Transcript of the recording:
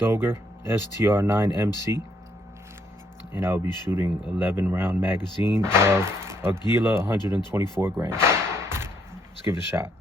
Stoeger STR-9 MC, and I'll be shooting 11-round magazine of Aguila 124 grams. Let's give it a shot.